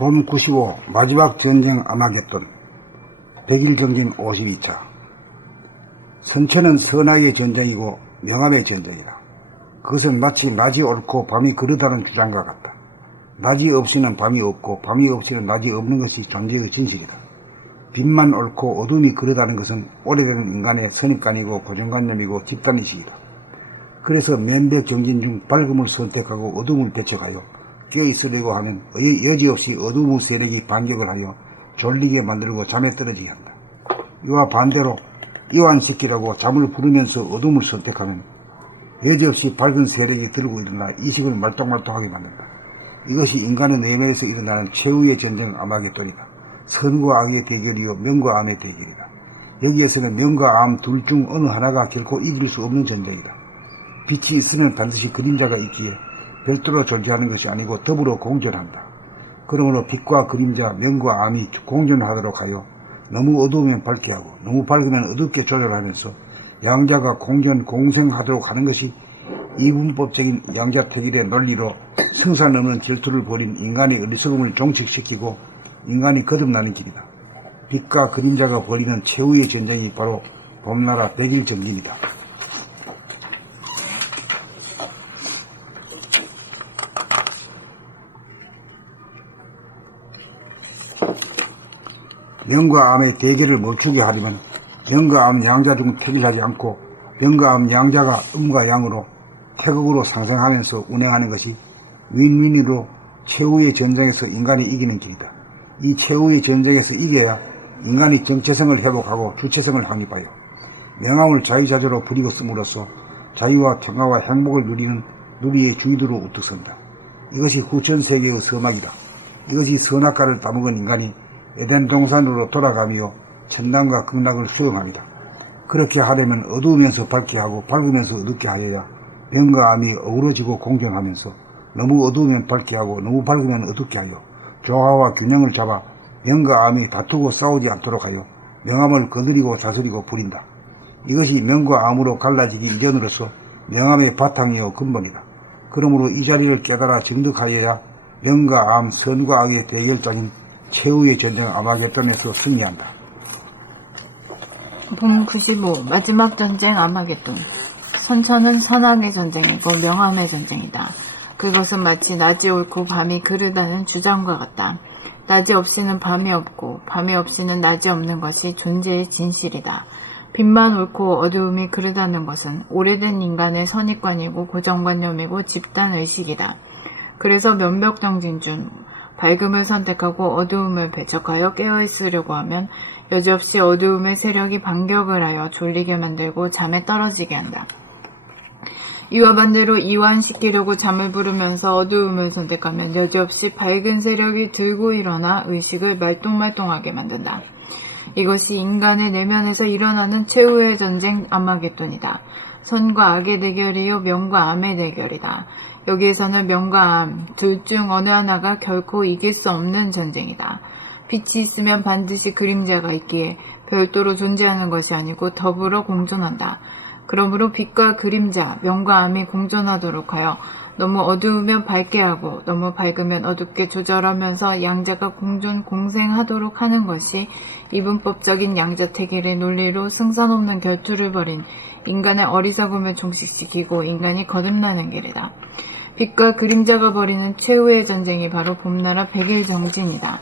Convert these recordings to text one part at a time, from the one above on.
봄 95 마지막 전쟁 아마겟돈 100일 경진 52차. 선천은 선악의 전쟁이고 명암의 전쟁이다. 그것은 마치 낮이 옳고 밤이 그르다는 주장과 같다. 낮이 없이는 밤이 없고 밤이 없이는 낮이 없는 것이 존재의 진실이다. 빛만 옳고 어둠이 그르다는 것은 오래된 인간의 선입관이고 고정관념이고 집단의식이다. 그래서 면백 정진 중 밝음을 선택하고 어둠을 배척하여 깨어있으려고 하면 여지없이 어둠의 세력이 반격을 하여 졸리게 만들고 잠에 떨어지게 한다. 이와 반대로 이완시키라고 잠을 부르면서 어둠을 선택하면 여지없이 밝은 세력이 들고 일어나 이식을 말똥말똥하게 만든다. 이것이 인간의 내면에서 일어나는 최후의 전쟁 아마겟돈이다. 선과 악의 대결이요 명과 암의 대결이다. 여기에서는 명과 암 둘 중 어느 하나가 결코 이길 수 없는 전쟁이다. 빛이 있으면 반드시 그림자가 있기에 별도로 존재하는 것이 아니고 더불어 공존한다. 그러므로 빛과 그림자, 명과 암이 공존하도록 하여 너무 어두우면 밝게 하고 너무 밝으면 어둡게 조절하면서 양자가 공존, 공생하도록 하는 것이 이분법적인 양자택일의 논리로 승산 없는 질투를 벌인 인간의 어리석음을 종식시키고 인간이 거듭나는 길이다. 빛과 그림자가 벌이는 최후의 전쟁이 바로 봄나라 100일 정진이다. 명과 암의 대결을 멈추게 하려면 명과 암 양자 중 택일하지 않고 명과 암 양자가 음과 양으로 태극으로 상생하면서 운행하는 것이 윈윈으로 최후의 전쟁에서 인간이 이기는 길이다. 이 최후의 전쟁에서 이겨야 인간이 정체성을 회복하고 주체성을 확립하여 명암을 자유자재로 부리고 씀으로써 자유와 평화와 행복을 누리는 누리의 주인으로 우뚝 선다. 이것이 후천세계의 서막이다. 이것이 선악과를 따먹은 인간이 에덴 동산으로 돌아가며 천당과 극락을 수용합니다. 그렇게 하려면 어두우면서 밝게 하고 밝으면서 어둡게 하여야 명과 암이 어우러지고 공존하면서 너무 어두우면 밝게 하고 너무 밝으면 어둡게 하여 조화와 균형을 잡아 명과 암이 다투고 싸우지 않도록 하여 명암을 거느리고 다스리고 부린다. 이것이 명과 암으로 갈라지기 이전으로서 명암의 바탕이요 근본이다. 그러므로 이 자리를 깨달아 증득하여야 명과 암, 선과 악의 대결장인 최후의 전쟁 아마겟돈에서 승리한다. 봄 95 마지막 전쟁 아마겟돈. 선천은 선악의 전쟁이고 명암의 전쟁이다. 그것은 마치 낮이 옳고 밤이 그르다는 주장과 같다. 낮이 없이는 밤이 없고 밤이 없이는 낮이 없는 것이 존재의 진실이다. 빛만 옳고 어두움이 그르다는 것은 오래된 인간의 선입관이고 고정관념이고 집단의식이다. 그래서 면벽정진 중 밝음을 선택하고 어두움을 배척하여 깨어있으려고 하면 여지없이 어두움의 세력이 반격을 하여 졸리게 만들고 잠에 떨어지게 한다. 이와 반대로 이완시키려고 잠을 부르면서 어두움을 선택하면 여지없이 밝은 세력이 들고 일어나 의식을 말똥말똥하게 만든다. 이것이 인간의 내면에서 일어나는 최후의 전쟁 아마겟돈이다. 선과 악의 대결이요 명과 암의 대결이다. 여기에서는 명과 암 둘 중 어느 하나가 결코 이길 수 없는 전쟁이다. 빛이 있으면 반드시 그림자가 있기에 별도로 존재하는 것이 아니고 더불어 공존한다. 그러므로 빛과 그림자, 명과 암이 공존하도록 하여 너무 어두우면 밝게 하고 너무 밝으면 어둡게 조절하면서 양자가 공존, 공생하도록 하는 것이 이분법적인 양자택일의 논리로 승산 없는 결투를 벌인 인간의 어리석음을 종식시키고 인간이 거듭나는 길이다. 빛과 그림자가 벌이는 최후의 전쟁이 바로 봄나라 100일 정진이다.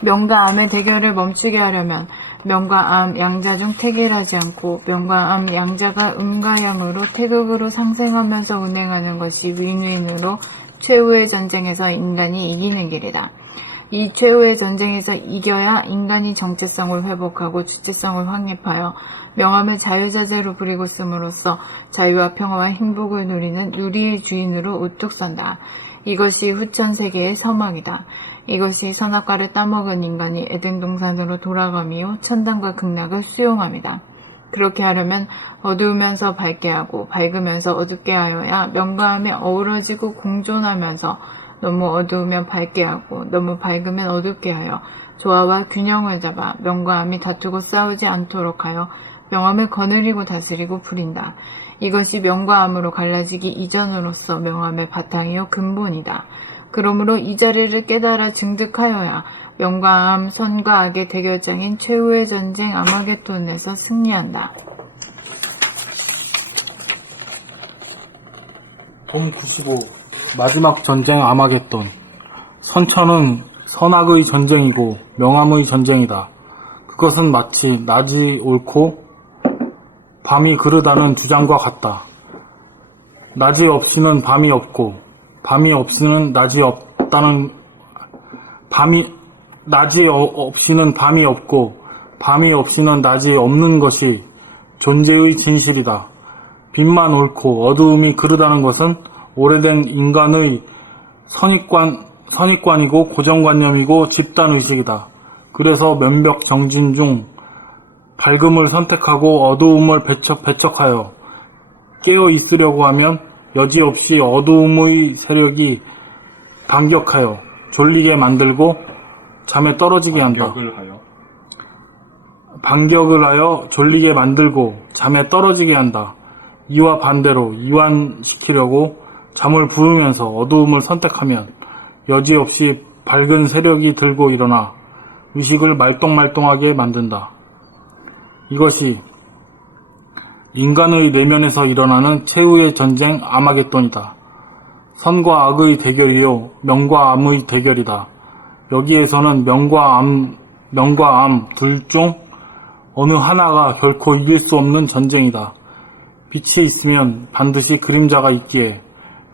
명과 암의 대결을 멈추게 하려면 명과 암 양자 중 택일하지 않고 명과 암 양자가 음과 양으로 태극으로 상생하면서 운행하는 것이 윈윈으로 최후의 전쟁에서 인간이 이기는 길이다. 이 최후의 전쟁에서 이겨야 인간이 정체성을 회복하고 주체성을 확립하여 명암을 자유자재로 부리고 씀으로써 자유와 평화와 행복을 누리는 누리의 주인으로 우뚝 선다. 이것이 후천세계의 서막이다. 이것이 선악과를 따먹은 인간이 에덴 동산으로 돌아가며 천당과 극락을 수용합니다. 그렇게 하려면 어두우면서 밝게 하고 밝으면서 어둡게 하여야 명과 암이 어우러지고 공존하면서 너무 어두우면 밝게 하고 너무 밝으면 어둡게 하여 조화와 균형을 잡아 명과 암이 다투고 싸우지 않도록 하여 명암을 거느리고 다스리고 부린다. 이것이 명과 암으로 갈라지기 이전으로서 명암의 바탕이요 근본이다. 그러므로 이 자리를 깨달아 증득하여야 명과 암, 선과 악의 대결장인 최후의 전쟁 아마겟돈에서 승리한다. 돔 95 마지막 전쟁 아마겟돈. 선천은 선악의 전쟁이고 명암의 전쟁이다. 그것은 마치 낮이 옳고 밤이 그르다는 주장과 같다. 낮이 없이는 밤이 없고 밤이 없이는 낮이 없다는 낮이 없이는 밤이 없고 밤이 없이는 낮이 없는 것이 존재의 진실이다. 빛만 옳고 어두움이 그르다는 것은 오래된 인간의 선입관이고 고정관념이고 집단의식이다. 그래서 면벽 정진 중 밝음을 선택하고 어두움을 배척하여 깨어 있으려고 하면 여지없이 어두움의 세력이 반격하여 졸리게 만들고 잠에 떨어지게 한다. 반격을 하여 졸리게 만들고 잠에 떨어지게 한다. 이와 반대로 이완시키려고 잠을 부르면서 어두움을 선택하면 여지없이 밝은 세력이 들고 일어나 의식을 말똥말똥하게 만든다. 이것이 인간의 내면에서 일어나는 최후의 전쟁 아마겟돈이다. 선과 악의 대결이요 명과 암의 대결이다. 여기에서는 명과 암 둘 중 어느 하나가 결코 이길 수 없는 전쟁이다. 빛이 있으면 반드시 그림자가 있기에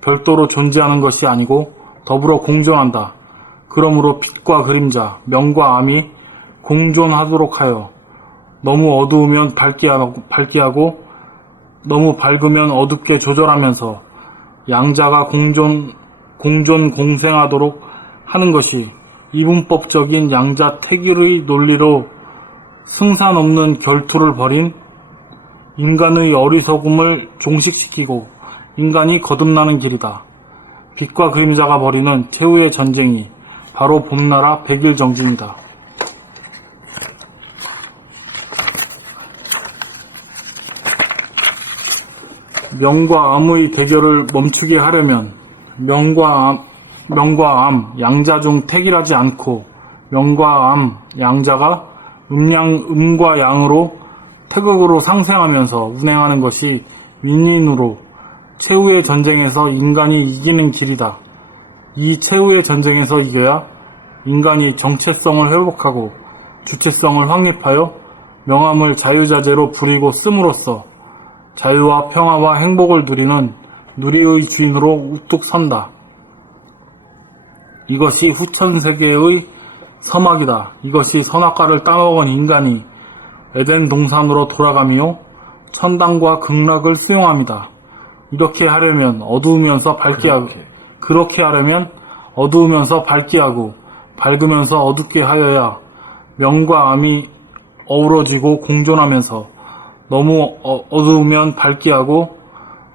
별도로 존재하는 것이 아니고 더불어 공존한다. 그러므로 빛과 그림자, 명과 암이 공존하도록 하여 너무 어두우면 밝게 하고 너무 밝으면 어둡게 조절하면서 양자가 공생하도록 하는 것이 이분법적인 양자 태길의 논리로 승산 없는 결투를 벌인 인간의 어리석음을 종식시키고 인간이 거듭나는 길이다. 빛과 그림자가 벌이는 최후의 전쟁이 바로 봄나라 백일정진이다. 명과 암의 대결을 멈추게 하려면 명과 암 양자 중 택일하지 않고 명과 암 양자가 음과 양으로 태극으로 상생하면서 운행하는 것이 윈윈으로 최후의 전쟁에서 인간이 이기는 길이다. 이 최후의 전쟁에서 이겨야 인간이 정체성을 회복하고 주체성을 확립하여 명암을 자유자재로 부리고 씀으로써 자유와 평화와 행복을 누리는 누리의 주인으로 우뚝 선다. 이것이 후천세계의 서막이다. 이것이 선악과를 따먹은 인간이 에덴 동산으로 돌아가며 천당과 극락을 수용합니다. 이렇게 하려면 어두우면서 밝게 하고 그렇게 하려면 어두우면서 밝게 하고 밝으면서 어둡게 하여야 명과 암이 어우러지고 공존하면서 너무 어두우면 밝게 하고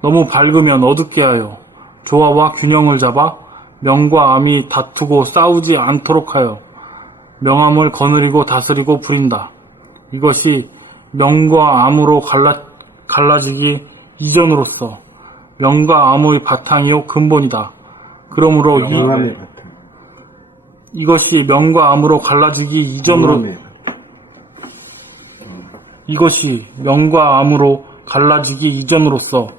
너무 밝으면 어둡게 하여 조화와 균형을 잡아 명과 암이 다투고 싸우지 않도록 하여 명암을 거느리고 다스리고 부린다. 이것이 명과 암으로 갈라지기 이전으로서 명과 암의 바탕이요 근본이다. 그러므로 이것이 명과 암으로 갈라지기 이전으로 이것이 명과 암으로 갈라지기 이전으로서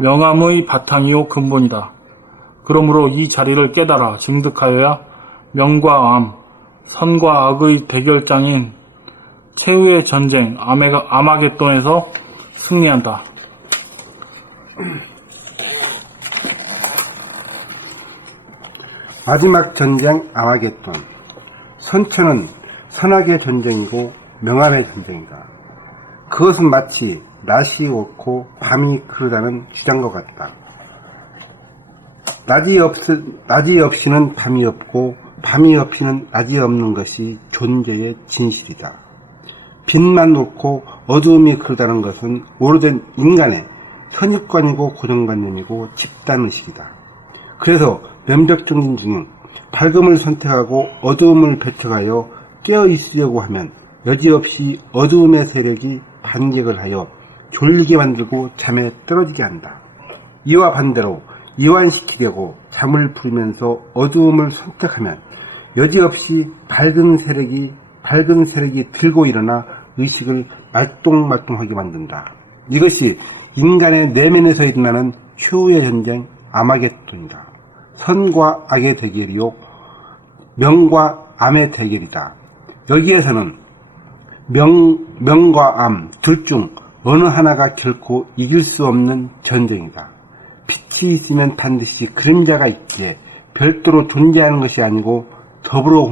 명암의 바탕이요 근본이다. 그러므로 이 자리를 깨달아 증득하여야 명과 암, 선과 악의 대결장인 최후의 전쟁 아마겟돈에서 승리한다. 마지막 전쟁 아마겟돈. 선천은 선악의 전쟁이고 명암의 전쟁이다. 그것은 마치 낮이 옳고 밤이 그르다는 주장과 같다. 낮이 없이는 밤이 없고 밤이 없이는 낮이 없는 것이 존재의 진실이다. 빛만 옳고 어두움이 그르다는 것은 오래된 인간의 선입관이고 고정관념이고 집단의식이다. 그래서 면벽정진은 밝음을 선택하고 어두움을 배척하여 깨어있으려고 하면 여지없이 어두움의 세력이 반격을 하여 졸리게 만들고 잠에 떨어지게 한다. 이와 반대로 이완시키려고 잠을 부리면서 어두움을 선택하면 여지없이 밝은 세력이 들고 일어나 의식을 말똥말똥하게 만든다. 이것이 인간의 내면에서 일어나는 최후의 전쟁 아마겟돈이다. 선과 악의 대결이요 명과 암의 대결이다. 여기에서는 명과 암 둘 중 어느 하나가 결코 이길 수 없는 전쟁이다. 빛이 있으면 반드시 그림자가 있기에 별도로 존재하는 것이 아니고 더불어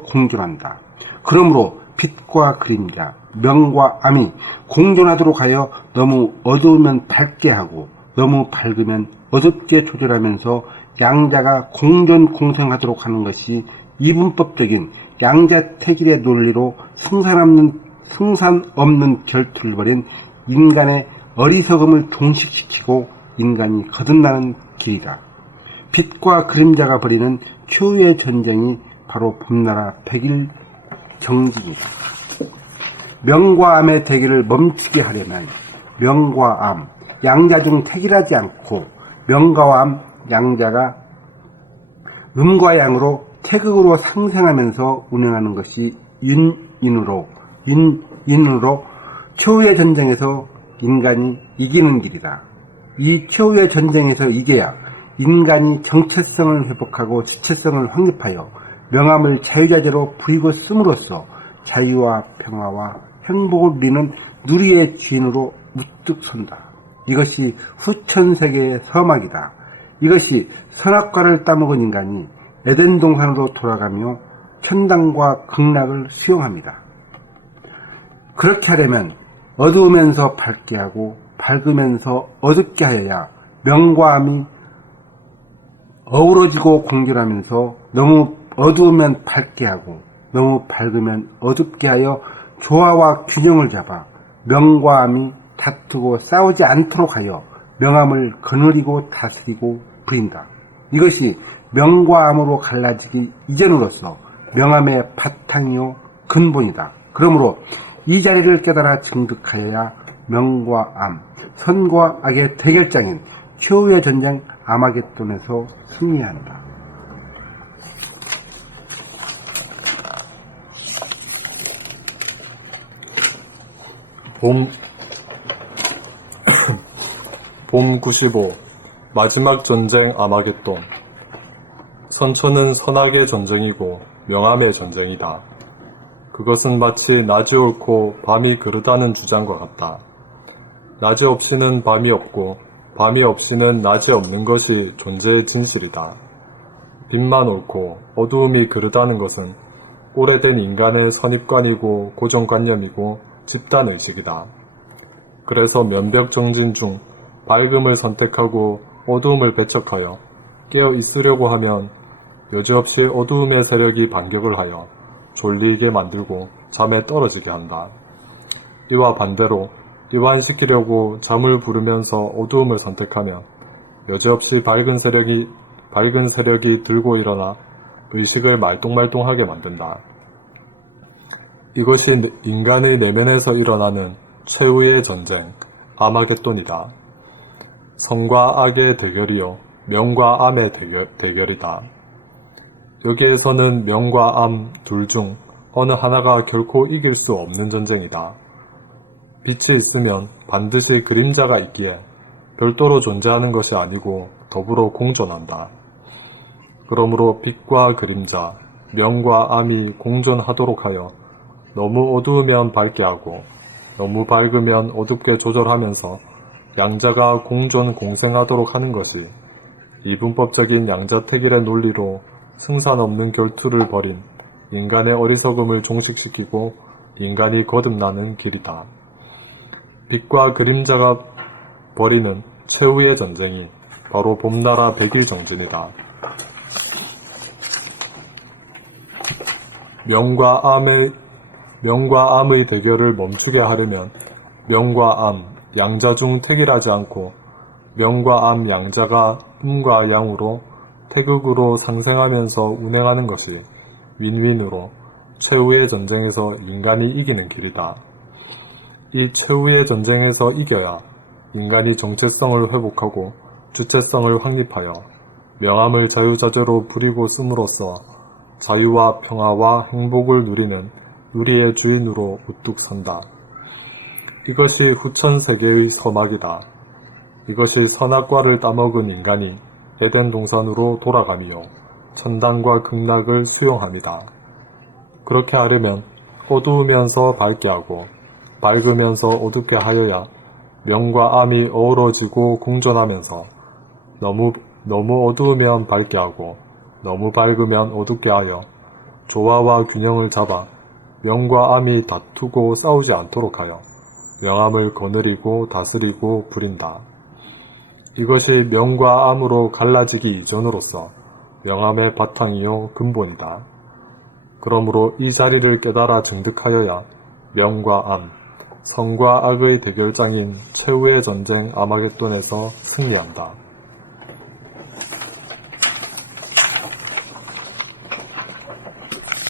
공존한다. 그러므로 빛과 그림자, 명과 암이 공존하도록 하여 너무 어두우면 밝게 하고 너무 밝으면 어둡게 조절하면서 양자가 공존공생하도록 하는 것이 이분법적인 양자택일의 논리로 승산 없는 결투를 벌인 인간의 어리석음을 종식시키고 인간이 거듭나는 길이다. 빛과 그림자가 벌이는 최후의 전쟁이 바로 봄나라 백일 정진이다. 명과 암의 대결을 멈추게 하려면 명과 암, 양자 중 택일하지 않고 명과 암, 양자가 음과 양으로 태극으로 상생하면서 운행하는 것이 윤인으로 최후의 전쟁에서 인간이 이기는 길이다. 이 최후의 전쟁에서 이겨야 인간이 정체성을 회복하고 지체성을 확립하여 명암을 자유자재로 부이고 씀으로써 자유와 평화와 행복을 누리는 누리의 주인으로 우뚝 선다. 이것이 후천세계의 서막이다. 이것이 선악과를 따먹은 인간이 에덴 동산으로 돌아가며 천당과 극락을 수용합니다. 그렇게 하려면 어두우면서 밝게 하고 밝으면서 어둡게 하여야 명과 암이 어우러지고 공존하면서 너무 어두우면 밝게 하고 너무 밝으면 어둡게 하여 조화와 균형을 잡아 명과 암이 다투고 싸우지 않도록 하여 명암을 거느리고 다스리고 부린다. 이것이 명과 암으로 갈라지기 이전으로서 명암의 바탕이요 근본이다. 그러므로 이 자리를 깨달아 증득하여야 명과 암, 선과 악의 대결장인 최후의 전쟁 아마겟돈에서 승리한다. 봄 95 마지막 전쟁 아마겟돈. 선천은 선악의 전쟁이고 명암의 전쟁이다. 그것은 마치 낮이 옳고 밤이 그르다는 주장과 같다. 낮이 없이는 밤이 없고 밤이 없이는 낮이 없는 것이 존재의 진실이다. 빛만 옳고 어두움이 그르다는 것은 오래된 인간의 선입관이고 고정관념이고 집단의식이다. 그래서 면벽정진 중 밝음을 선택하고 어두움을 배척하여 깨어 있으려고 하면 여지없이 어두움의 세력이 반격을 하여 졸리게 만들고 잠에 떨어지게 한다. 이와 반대로 이완시키려고 잠을 부르면서 어두움을 선택하면 여지없이 밝은 세력이 들고 일어나 의식을 말똥말똥하게 만든다. 이것이 인간의 내면에서 일어나는 최후의 전쟁, 아마겟돈이다. 선과 악의 대결이요, 명과 암의 대결이다. 여기에서는 명과 암 둘 중 어느 하나가 결코 이길 수 없는 전쟁이다. 빛이 있으면 반드시 그림자가 있기에 별도로 존재하는 것이 아니고 더불어 공존한다. 그러므로 빛과 그림자, 명과 암이 공존하도록 하여 너무 어두우면 밝게 하고 너무 밝으면 어둡게 조절하면서 양자가 공존 공생하도록 하는 것이 이분법적인 양자택일의 논리로 승산 없는 결투를 벌인 인간의 어리석음을 종식시키고 인간이 거듭나는 길이다. 빛과 그림자가 벌이는 최후의 전쟁이 바로 봄나라 백일정진이다. 명과 암의 대결을 멈추게 하려면 명과 암, 양자 중 택일하지 않고 명과 암 양자가 음과 양으로 태극으로 상생하면서 운행하는 것이 윈윈으로 최후의 전쟁에서 인간이 이기는 길이다. 이 최후의 전쟁에서 이겨야 인간이 정체성을 회복하고 주체성을 확립하여 명함을 자유자재로 부리고 씀으로써 자유와 평화와 행복을 누리는 우리의 주인으로 우뚝 선다. 이것이 후천 세계의 서막이다. 이것이 선악과를 따먹은 인간이 에덴 동산으로 돌아가며 천당과 극락을 수용함이다. 그렇게 하려면 어두우면서 밝게 하고 밝으면서 어둡게 하여야 명과 암이 어우러지고 공존하면서 너무 어두우면 밝게 하고 너무 밝으면 어둡게 하여 조화와 균형을 잡아 명과 암이 다투고 싸우지 않도록 하여 명암을 거느리고 다스리고 부린다. 이것이 명과 암으로 갈라지기 이전으로서 명암의 바탕이요 근본이다. 그러므로 이 자리를 깨달아 증득하여야 명과 암, 선과 악의 대결장인 최후의 전쟁 아마겟돈에서 승리한다.